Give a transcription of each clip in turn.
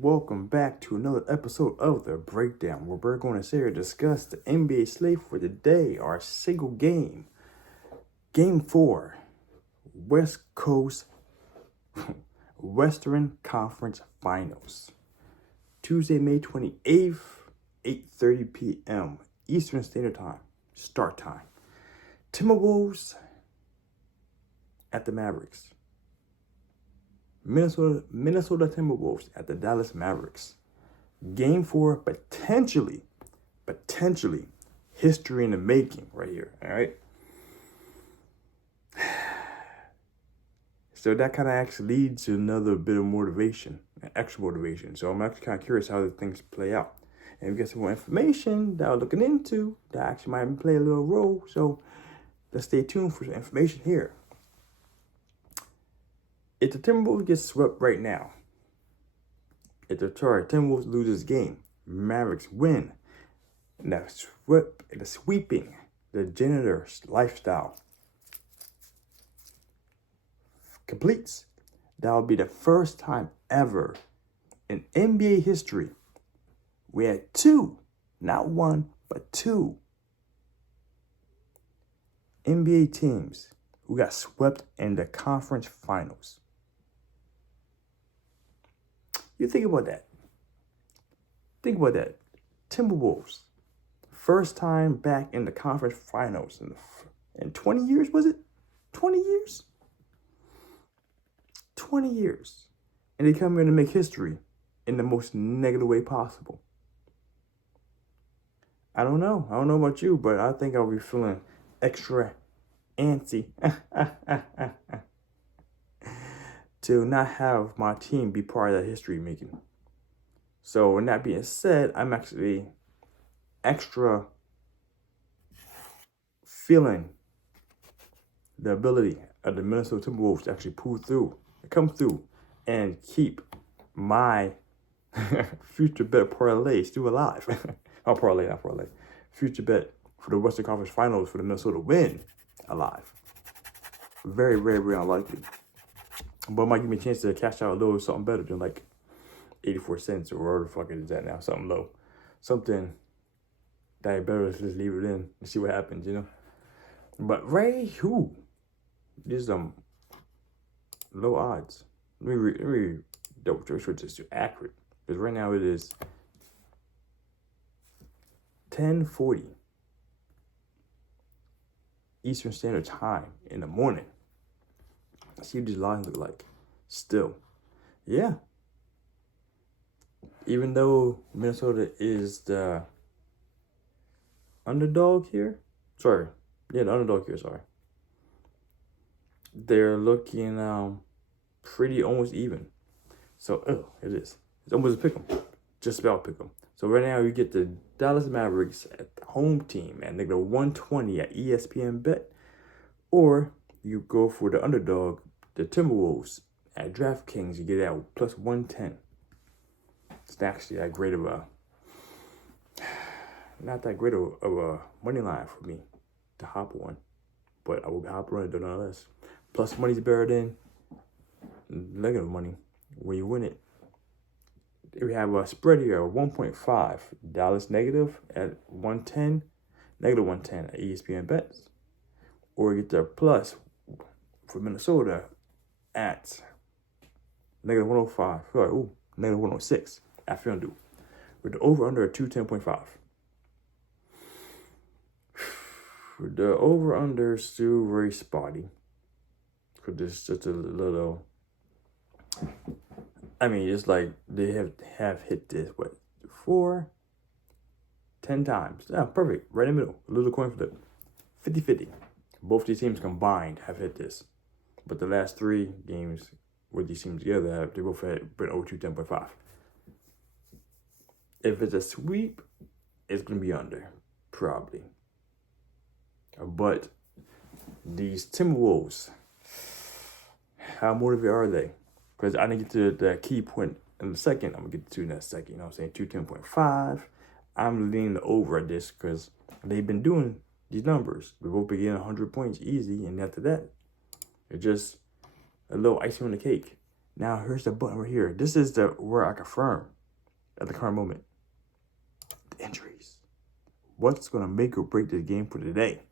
welcome back to another episode of The Breakdown, where we're going to sit here and discuss the NBA slate for the day, our single game. Game 4, West Coast Western Conference Finals. Tuesday, May 28th, 8:30 p.m. Eastern Standard Time, start time. Timberwolves at the Mavericks. Minnesota Timberwolves at the Dallas Mavericks. Game 4, potentially history in the making right here, all right? So that kind of actually leads to another bit of motivation, extra motivation. So I'm actually kind of curious how the things play out. And we get some more information that we're looking into that actually might play a little role. So let's stay tuned for some information here. If the Timberwolves get swept right now, Timberwolves lose this game, Mavericks win, and the sweeping, the janitor's lifestyle completes, that will be the first time ever in NBA history we had two, not one, but two NBA teams who got swept in the conference finals. You think about that. Timberwolves, first time back in the conference finals in 20 years, was it? 20 years? 20 years. And they come here to make history in the most negative way possible. I don't know about you, but I think I'll be feeling extra antsy to not have my team be part of that history making. So with that being said, I'm actually extra feeling the ability of the Minnesota Timberwolves to actually come through and keep my future bet parlay still alive. not parlay. Future bet for the Western Conference Finals for the Minnesota win alive. Very, very, very unlikely. But it might give me a chance to cash out a little something better than like 84 cents or whatever the fuck it is at now. Something low. Something that I better just leave it in and see what happens, you know? But these low odds. Let me double check sure it's accurate. Because right now it is 10:40 Eastern Standard Time in the morning. Let's see what these lines look like. Still, yeah. Even though Minnesota is the underdog here, the underdog here, they're looking pretty almost even. So, it is. It's almost a pick 'em. Just about pick 'em. So right now you get the Dallas Mavericks at the home team at negative 120 at ESPN Bet, or you go for the underdog, the Timberwolves at DraftKings. You get that plus 110. It's actually not that great of a money line for me to hop on, but I will hop on it nonetheless. Plus money's better than negative money when you win it. We have a spread here of 1.5. Dallas negative at 110, negative 110 at ESPN Bets. Or you get the plus for Minnesota at negative 105. Negative 106 at FanDuel. With the over-under at 210.5. The over-under is still very spotty. Because it's just a little... it's like they have hit this, 10 times. Yeah, perfect. Right in the middle. A little coin flip. 50-50. Both these teams combined have hit this. But the last 3 games with these teams together, they both had been over 210.5. If it's a sweep, it's going to be under. Probably. But these Timberwolves, how motivated are they? Because I didn't get to the key point in a second. I'm going to get to in that second. You know what I'm saying? 210.5. I'm leaning over at this because they've been doing these numbers. We both begin 100 points easy. And after that, it's just a little icing on the cake. Now here's the button right here. This is where I confirm at the current moment. The injuries. What's going to make or break this game for today?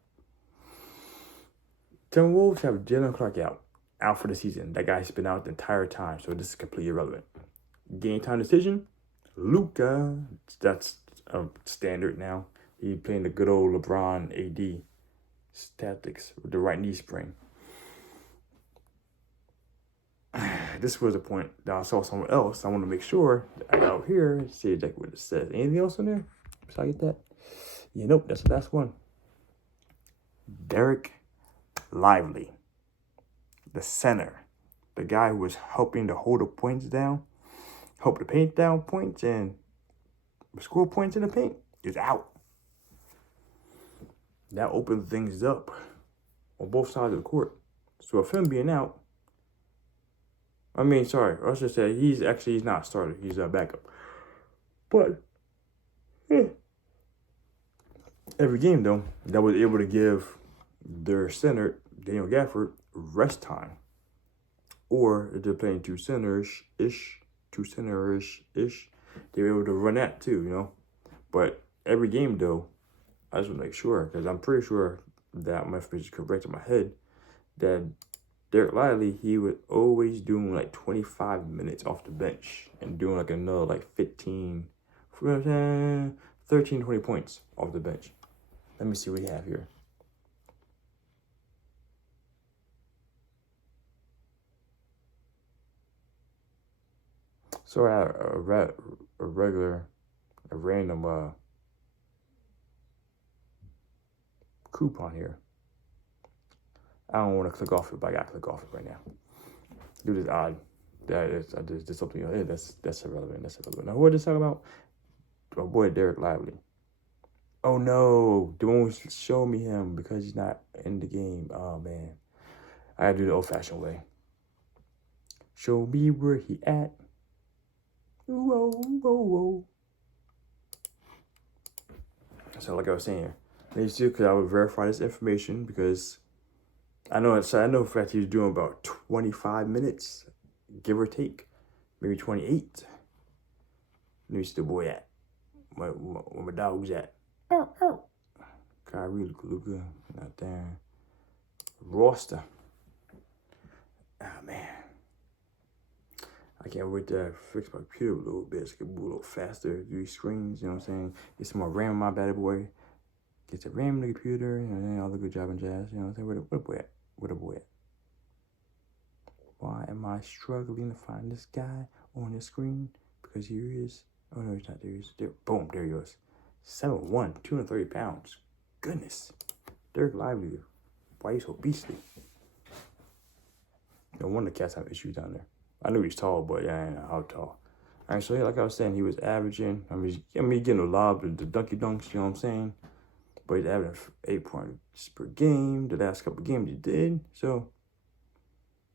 Timberwolves have Jalen Clark out for the season. That guy's been out the entire time, so this is completely irrelevant. Game time decision, Luka. That's standard now. He's playing the good old LeBron AD tactics with the right knee sprain. This was a point that I saw somewhere else. I want to make sure that I got out here and see exactly what it says. Anything else in there? Should I get that? Yeah, nope, that's the last one. Derek Lively, the center, the guy who was helping to hold the points down, help the paint down points, and score points in the paint, is out. That opens things up on both sides of the court. So if him being out, I should say he's not a starter. He's a backup. But every game, though, that was able to give their center, Daniel Gafford, rest time. Or if they're playing two centers-ish, they were able to run that too, But every game, though, I just want to make sure, because I'm pretty sure that my information is correct in my head, that Derek Lively, he was always doing like 25 minutes off the bench and doing like another like 13, 20 points off the bench. Let me see what we have here. So I had a random coupon here. I don't want to click off it, but I gotta click off it right now. Dude, is odd. I just did something. That's irrelevant. Now, what is this talking about? My boy Derek Lively. Oh no, they won't show me him because he's not in the game. Oh man, I gotta do the old-fashioned way. Show me where he at. Whoa, whoa, whoa. So like I was saying, I need to, because I would verify this information because I know for a fact he's doing about 25 minutes, give or take, maybe 28. Let me see the boy at. Where my dog's at. Kyrie, Luka, not there. Roster. Oh man. I can't wait to fix my computer a little bit. So it can move a little faster, do these screens, you know what I'm saying? Get some more RAM in my bad boy. Get the RAM in the computer, and all the good job and jazz, you know what I'm saying? Where the boy at? Where the boy at? Why am I struggling to find this guy on the screen? Because here he is. Oh no, he's not there. Boom, there he is. 7'1", 230 pounds. Goodness. Derek Lively. Why he's so beastly? No wonder cats have issues down there. I knew he's tall, but yeah, I didn't know how tall. All right, so like I was saying, he was averaging, getting a lob, the dunky dunks, you know what I'm saying? But he's averaging 8 points per game. The last couple games he did. So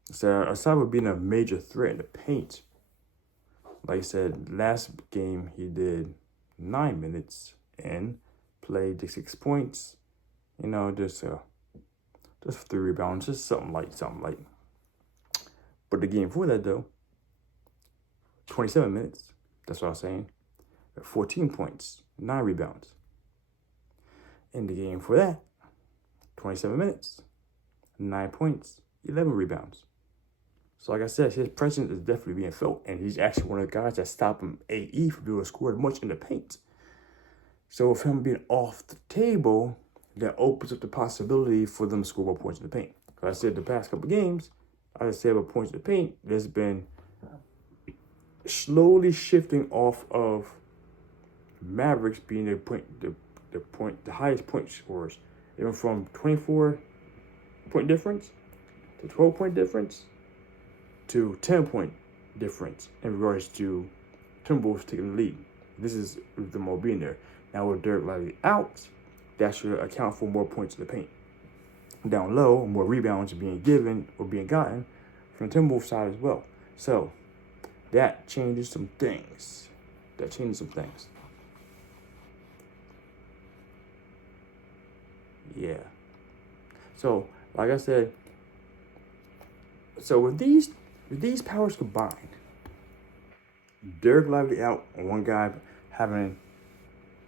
aside from being a major threat in the paint, like I said, last game he did 9 minutes and played 6 points. Just 3 rebounds, just something light. But the game before that, though, 27 minutes. That's what I was saying. 14 points, 9 rebounds. In the game for that, 27 minutes, 9 points, 11 rebounds. So like I said, his presence is definitely being felt, and he's actually one of the guys that stop him AE from being able to score much in the paint. So with him being off the table, that opens up the possibility for them to score more points in the paint. Because I said the past couple games, I just said about points in the paint, there's been slowly shifting off of Mavericks being the highest point scorers. They went from 24-point difference to 12-point difference to 10-point difference in regards to Timberwolves taking the lead. This is them all being there. Now with Derek Lively out, that should account for more points in the paint. Down low, more rebounds are being given or being gotten from the Timberwolves side as well. So that changes some things. Yeah. So, like I said, so with these With these powers combined, Derek Lively out on one guy having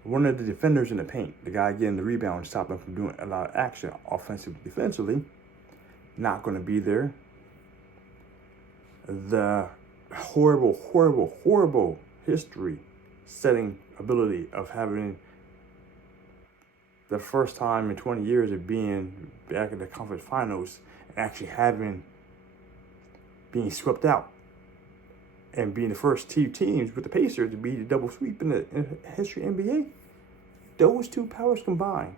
one of the defenders in the paint, the guy getting the rebound, stopping him from doing a lot of action offensively, defensively, not going to be there. The horrible history-setting ability of having the first time in 20 years of being back in the conference finals and actually being swept out and being the first two teams with the Pacers to be the double sweep in the history of NBA. Those two powers combined,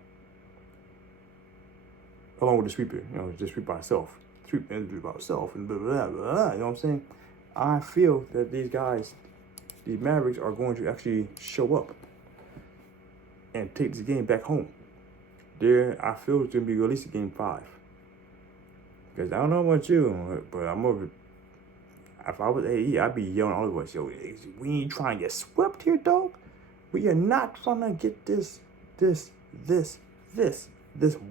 along with the sweeper, just sweep by itself, and blah, blah, blah, you know what I'm saying? I feel that these Mavericks are going to actually show up and take this game back home. I feel it's going to be at least a game 5. Because I don't know about you, but if I was AE, I'd be yelling all the way, yo, we ain't trying to get swept here, dog. We are not trying to get this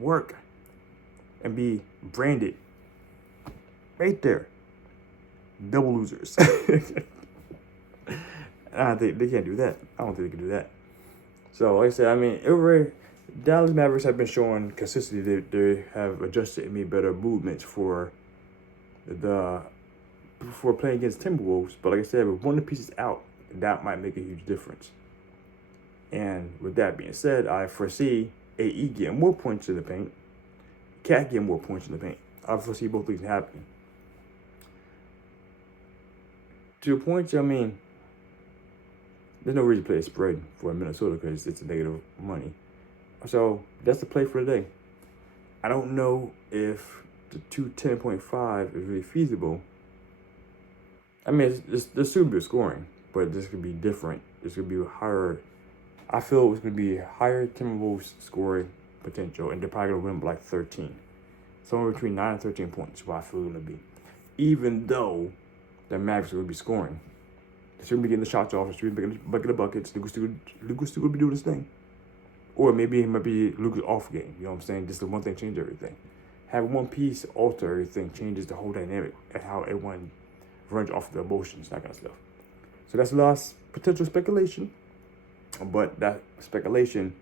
work and be branded right there. Double losers. I think they can't do that. I don't think they can do that. So, like I said, Dallas Mavericks have been showing consistency. They have adjusted and made better movements for playing against Timberwolves. But like I said, with one of the pieces out, that might make a huge difference. And with that being said, I foresee AE getting more points in the paint, Cat getting more points in the paint. I foresee both things happening. To the point, there's no reason to play a spread for Minnesota because it's a negative money. So that's the play for today. I don't know if the 210.5 is really feasible. There's still be scoring, but this could be different. This could be higher. I feel it's going to be higher Timberwolves scoring potential, and they're probably going to win by like 13. Somewhere between 9 and 13 points is what I feel it's going to be. Even though the Mavericks are going to be scoring. They're going to be getting the shots off, they're going to be bucket of buckets. Luka's still going to be doing his thing. Or maybe it might be Luka's off game. You know what I'm saying? Just the one thing change everything. Having one piece alter everything changes the whole dynamic and how everyone runs off the emotions, that kind of stuff. So that's a lot of potential speculation. But that speculation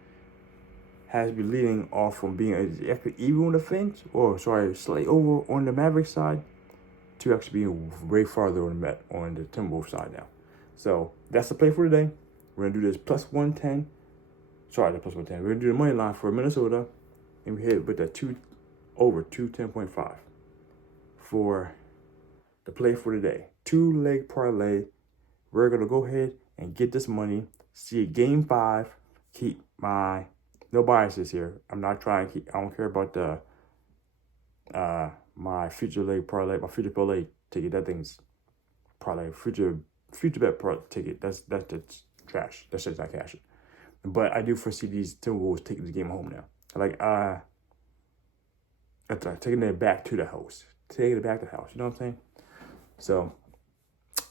has been leading off from being actually even on the fence, slightly over on the Mavericks side, to actually being way farther on the Timberwolves side now. So that's the play for today. We're going to do this plus 110. Sorry, the plus 110. We're going to do the money line for Minnesota, and we hit with that over 210.5 for the play for today. 2-leg parlay. We're going to go ahead and get this money. See game 5. Keep no biases here. I don't care about my future leg parlay, my future parlay ticket. That thing's parlay. Future bet parlay ticket. That's trash. That shit's not cashing. But I do foresee these Timberwolves taking the game home now. Taking it back to the house. Taking it back to the house. You know what I'm saying? So,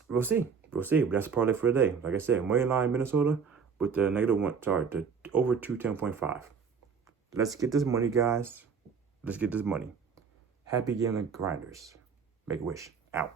we'll see. But that's the parlay for today. Like I said, money line Minnesota with the the over 210.5. Let's get this money, guys. Let's get this money. Happy gambling grinders. Make a wish. Out.